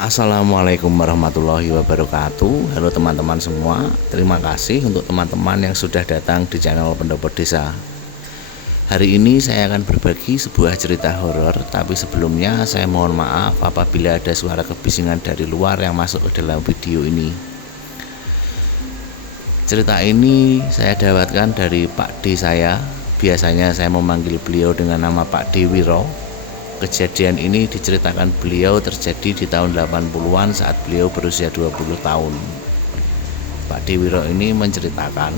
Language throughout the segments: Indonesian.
Assalamualaikum warahmatullahi wabarakatuh. Halo teman-teman semua. Terima kasih untuk teman-teman yang sudah datang di channel Pendopo Desa. Hari ini saya akan berbagi sebuah cerita horor. Tapi sebelumnya saya mohon maaf apabila ada suara kebisingan dari luar yang masuk ke dalam video ini. Cerita ini saya dapatkan dari Pak D saya. Biasanya saya memanggil beliau dengan nama Pak D Wiro. Kejadian ini diceritakan beliau terjadi di tahun 80-an saat beliau berusia 20 tahun. Pak D Wiro ini menceritakan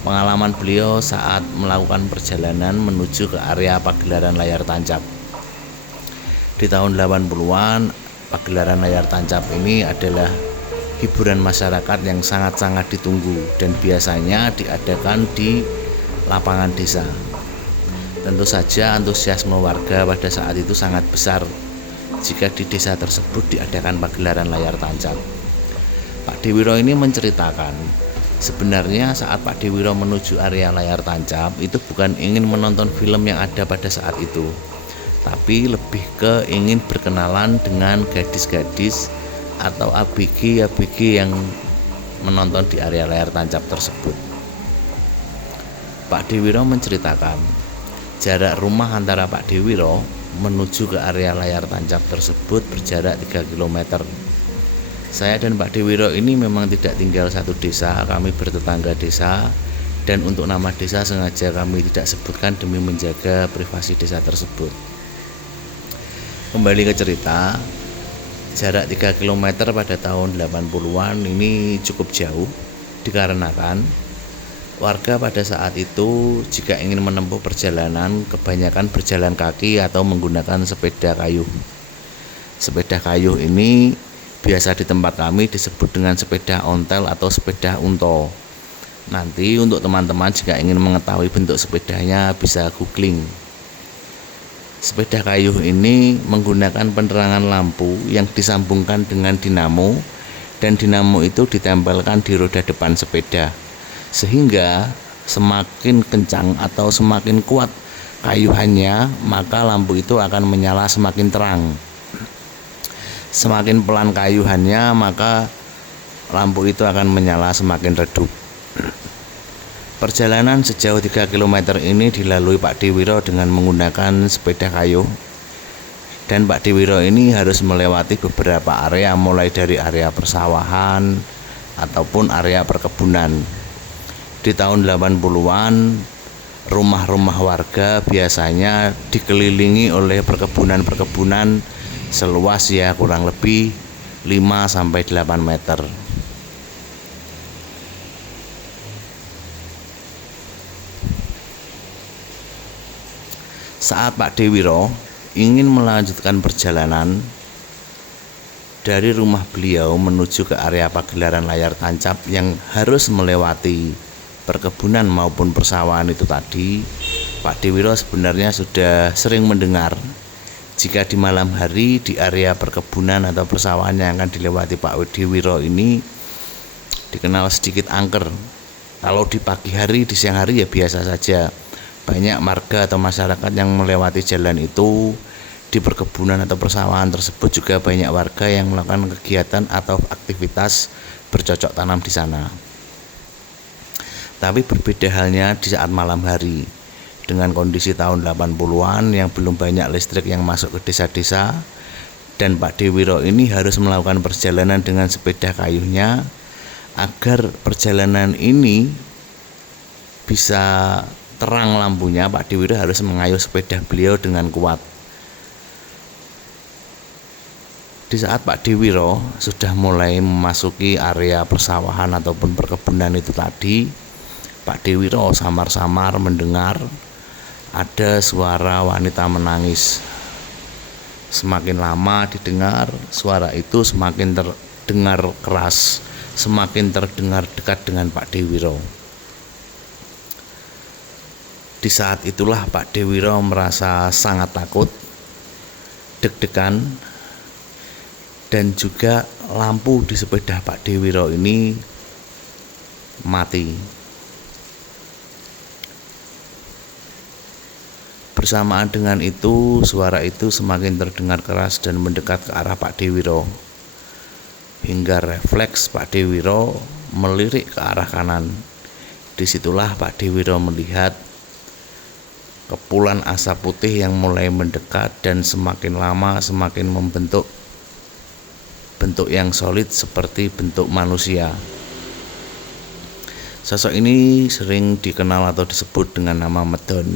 pengalaman beliau saat melakukan perjalanan menuju ke area pagelaran layar tancap. Di tahun 80-an, pagelaran layar tancap ini adalah hiburan masyarakat yang sangat-sangat ditunggu dan biasanya diadakan di lapangan desa. Tentu saja antusiasme warga pada saat itu sangat besar jika di desa tersebut diadakan pagelaran layar tancap. Pak D Wiro ini menceritakan, sebenarnya saat Pak D Wiro menuju area layar tancap itu bukan ingin menonton film yang ada pada saat itu, tapi lebih ke ingin berkenalan dengan gadis-gadis atau ABG yang menonton di area layar tancap tersebut. Pak D Wiro menceritakan, jarak rumah antara Pak D Wiro menuju ke area layar tancap tersebut berjarak 3 km. Saya dan Pak D Wiro ini memang tidak tinggal satu desa, kami bertetangga desa, dan untuk nama desa sengaja kami tidak sebutkan demi menjaga privasi desa tersebut. Kembali ke cerita, jarak 3 km pada tahun 80-an ini cukup jauh dikarenakan warga pada saat itu jika ingin menempuh perjalanan kebanyakan berjalan kaki atau menggunakan sepeda kayu. Sepeda kayu ini biasa di tempat kami disebut dengan sepeda ontel atau sepeda unto. Nanti untuk teman-teman jika ingin mengetahui bentuk sepedanya bisa googling. Sepeda kayu ini menggunakan penerangan lampu yang disambungkan dengan dinamo, dan dinamo itu ditempelkan di roda depan sepeda. Sehingga semakin kencang atau semakin kuat kayuhannya, maka lampu itu akan menyala semakin terang. Semakin pelan kayuhannya, maka lampu itu akan menyala semakin redup. Perjalanan sejauh 3 km ini dilalui Pak D Wiro dengan menggunakan sepeda kayu. Dan Pak D Wiro ini harus melewati beberapa area, mulai dari area persawahan ataupun area perkebunan. Di tahun 80-an, rumah-rumah warga biasanya dikelilingi oleh perkebunan-perkebunan seluas ya kurang lebih 5-8 meter. Saat Pak D Wiro ingin melanjutkan perjalanan dari rumah beliau menuju ke area pagelaran layar tancap yang harus melewati perkebunan maupun persawahan itu tadi, Pak D Wiro sebenarnya sudah sering mendengar jika di malam hari di area perkebunan atau persawahan yang akan dilewati Pak D Wiro ini dikenal sedikit angker. Kalau di pagi hari, di siang hari ya biasa saja. Banyak warga atau masyarakat yang melewati jalan itu. Di perkebunan atau persawahan tersebut juga banyak warga yang melakukan kegiatan atau aktivitas bercocok tanam di sana. Tapi berbeda halnya di saat malam hari. Dengan kondisi tahun 80-an yang belum banyak listrik yang masuk ke desa-desa, dan Pak D Wiro ini harus melakukan perjalanan dengan sepeda kayunya. Agar perjalanan ini bisa terang lampunya, Pak D Wiro harus mengayuh sepeda beliau dengan kuat. Di saat Pak D Wiro sudah mulai memasuki area persawahan ataupun perkebunan itu tadi, Pak D Wiro samar-samar mendengar ada suara wanita menangis. Semakin lama didengar, suara itu semakin terdengar keras, semakin terdengar dekat dengan Pak D Wiro. Di saat itulah Pak D Wiro merasa sangat takut, deg-degan, dan juga lampu di sepeda Pak D Wiro ini mati. Bersamaan dengan itu, suara itu semakin terdengar keras dan mendekat ke arah Pak D Wiro. hingga refleks Pak Dewiro melirik ke arah kanan. Disitulah Pak Dewiro melihat kepulan asap putih yang mulai mendekat dan semakin lama semakin membentuk bentuk yang solid seperti bentuk manusia. Sosok ini sering dikenal atau disebut dengan nama Medon.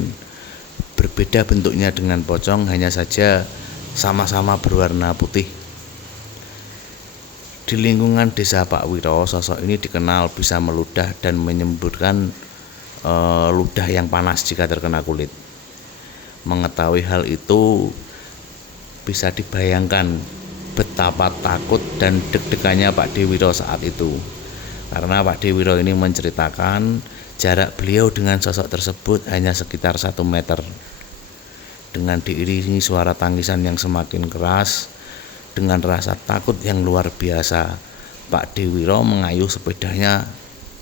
Berbeda bentuknya dengan pocong, hanya saja sama-sama berwarna putih. Di lingkungan desa Pak Wiro, sosok ini dikenal bisa meludah dan menyemburkan ludah yang panas jika terkena kulit. Mengetahui hal itu bisa dibayangkan betapa takut dan deg-degannya Pak Dewiro saat itu, karena Pak Dewiro ini menceritakan jarak beliau dengan sosok tersebut hanya sekitar 1 meter. Dengan diiringi suara tangisan yang semakin keras, dengan rasa takut yang luar biasa, Pak Dewiro mengayuh sepedanya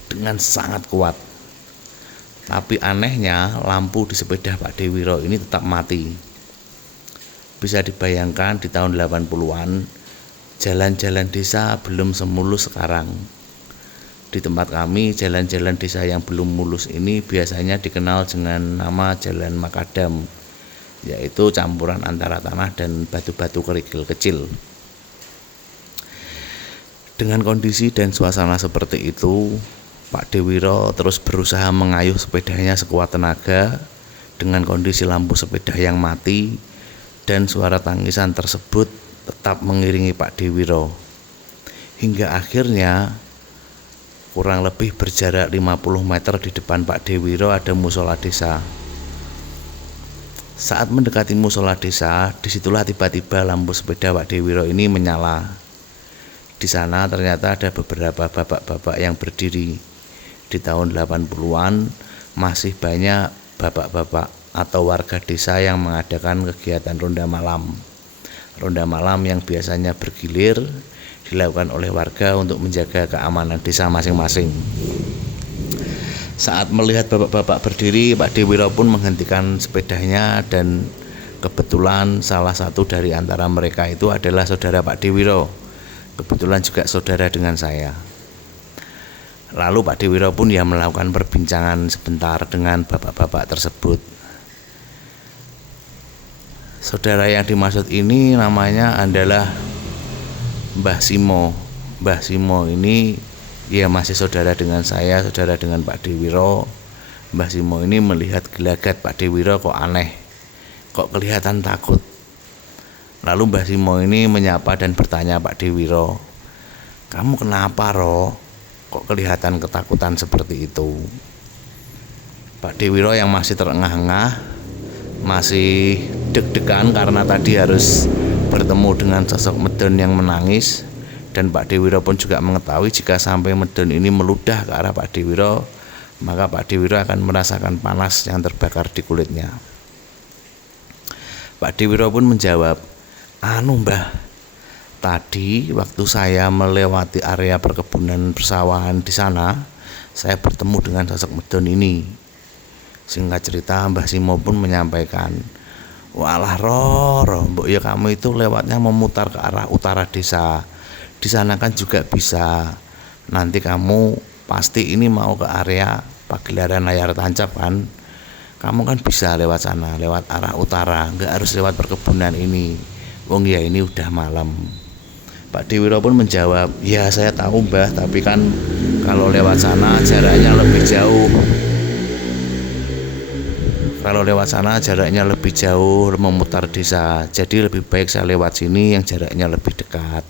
dengan sangat kuat. Tapi anehnya lampu di sepeda Pak Dewiro ini tetap mati. Bisa dibayangkan di tahun 80-an jalan-jalan desa belum semulus sekarang. Di tempat kami, jalan-jalan desa yang belum mulus ini biasanya dikenal dengan nama Jalan Makadam, yaitu campuran antara tanah dan batu-batu kerikil kecil. Dengan kondisi dan suasana seperti itu, Pak Dewiro terus berusaha mengayuh sepedanya sekuat tenaga dengan kondisi lampu sepeda yang mati, dan suara tangisan tersebut tetap mengiringi Pak Dewiro. Hingga akhirnya kurang lebih berjarak 50 meter di depan Pak Dewiro ada musola desa. Saat mendekati musola desa, disitulah tiba-tiba lampu sepeda Pak Dewiro ini menyala. Di sana ternyata ada beberapa bapak-bapak yang berdiri. Di tahun 80-an masih banyak bapak-bapak atau warga desa yang mengadakan kegiatan ronda malam. Ronda malam yang biasanya bergilir dilakukan oleh warga untuk menjaga keamanan desa masing-masing. Saat melihat bapak-bapak berdiri, Pak Dewiro pun menghentikan sepedanya, dan kebetulan salah satu dari antara mereka itu adalah saudara Pak Dewiro. Kebetulan juga saudara dengan saya. Lalu Pak Dewiro pun melakukan perbincangan sebentar dengan bapak-bapak tersebut. Saudara yang dimaksud ini namanya adalah Mbah Simo. Mbah Simo ini masih saudara dengan saya, saudara dengan Pak Dewiro. Mbah Simo ini melihat gelagat Pak Dewiro kok aneh, kok kelihatan takut. Lalu Mbah Simo ini menyapa dan bertanya Pak Dewiro, "Kamu kenapa, Ro? Kok kelihatan ketakutan seperti itu?" Pak Dewiro yang masih terengah-engah, masih deg-degan karena tadi harus bertemu dengan sosok Medon yang menangis, dan Pak Dewiro pun juga mengetahui jika sampai Medon ini meludah ke arah Pak Dewiro, maka Pak Dewiro akan merasakan panas yang terbakar di kulitnya. Pak Dewiro pun menjawab, "Mbah, tadi waktu saya melewati area perkebunan persawahan di sana, saya bertemu dengan sosok Medon ini." Singkat cerita, Mbah Simo pun menyampaikan, "Walah Ro, mbok ya kamu itu lewatnya memutar ke arah utara desa. Di sana kan juga bisa. Nanti kamu pasti ini mau ke area pagelaran layar tancap kan? Kamu kan bisa lewat sana, lewat arah utara, nggak harus lewat perkebunan ini. Wong ya ini udah malam." Pak Dewiro pun menjawab, "Ya saya tahu Mbah, tapi kan kalau lewat sana jaraknya lebih jauh. Kalau lewat sana jaraknya lebih jauh, memutar desa. Jadi lebih baik saya lewat sini yang jaraknya lebih dekat."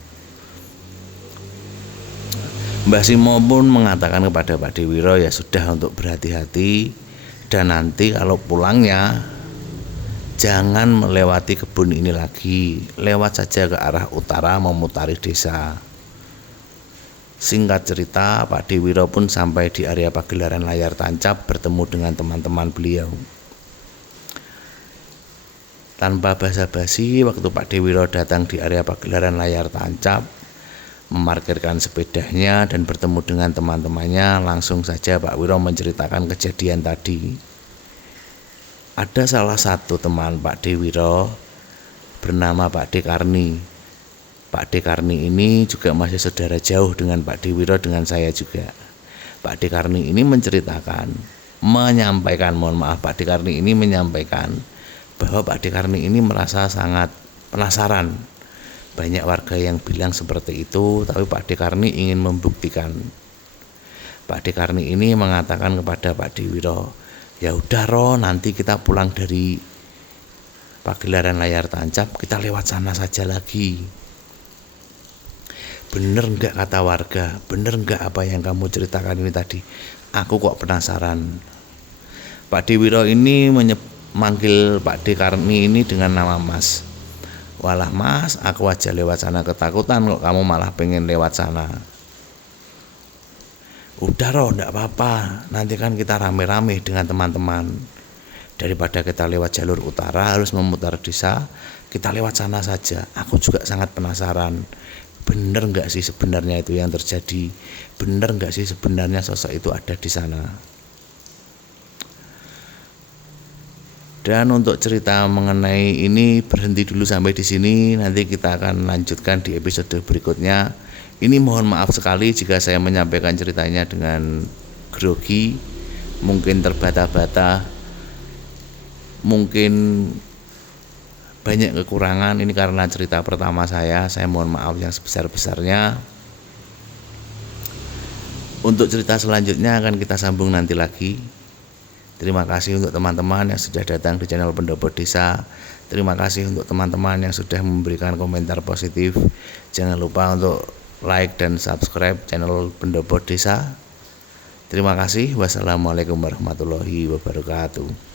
Mbah Simo pun mengatakan kepada Pak Dewiro, ya sudah untuk berhati-hati, dan nanti kalau pulangnya jangan melewati kebun ini lagi, lewat saja ke arah utara memutari desa. Singkat cerita, Pak Dewiro pun sampai di area pagelaran layar tancap bertemu dengan teman-teman beliau. Tanpa basa-basi, waktu Pak Dewiro datang di area pagelaran layar tancap, memarkirkan sepedanya dan bertemu dengan teman-temannya, langsung saja Pak Wiro menceritakan kejadian tadi. Ada salah satu teman Pak Dewiro bernama Pak Dekarni. Pak D Karni ini juga masih saudara jauh dengan Pak D Wiro, dengan saya juga. Pak D Karni ini menyampaikan, mohon maaf, Pak D Karni ini menyampaikan bahwa Pak D Karni ini merasa sangat penasaran. Banyak warga yang bilang seperti itu, tapi Pak D Karni ingin membuktikan. Pak D Karni ini mengatakan kepada Pak D Wiro, ya udah Ro, nanti kita pulang dari pagelaran layar tancap, kita lewat sana saja lagi. Bener enggak kata warga, bener enggak apa yang kamu ceritakan ini tadi? Aku kok penasaran. Pak D Wiro ini manggil Pak D Karni ini dengan nama Mas. Walah Mas, aku aja lewat sana ketakutan kok kamu malah pengen lewat sana. Udah Ro, enggak apa-apa, nanti kan kita rame-rame dengan teman-teman. Daripada kita lewat jalur utara harus memutar desa, kita lewat sana saja. Aku juga sangat penasaran, bener enggak sih sebenarnya itu yang terjadi? Bener enggak sih sebenarnya sosok itu ada di sana? Dan untuk cerita mengenai ini berhenti dulu sampai di sini. Nanti kita akan lanjutkan di episode berikutnya. Ini mohon maaf sekali jika saya menyampaikan ceritanya dengan grogi, mungkin terbata-bata, mungkin banyak kekurangan. Ini karena cerita pertama saya mohon maaf yang sebesar-besarnya. Untuk cerita selanjutnya akan kita sambung nanti lagi. Terima kasih untuk teman-teman yang sudah datang di channel Pendopo Desa. Terima kasih untuk teman-teman yang sudah memberikan komentar positif. Jangan lupa untuk like dan subscribe channel Pendopo Desa. Terima kasih. Wassalamualaikum warahmatullahi wabarakatuh.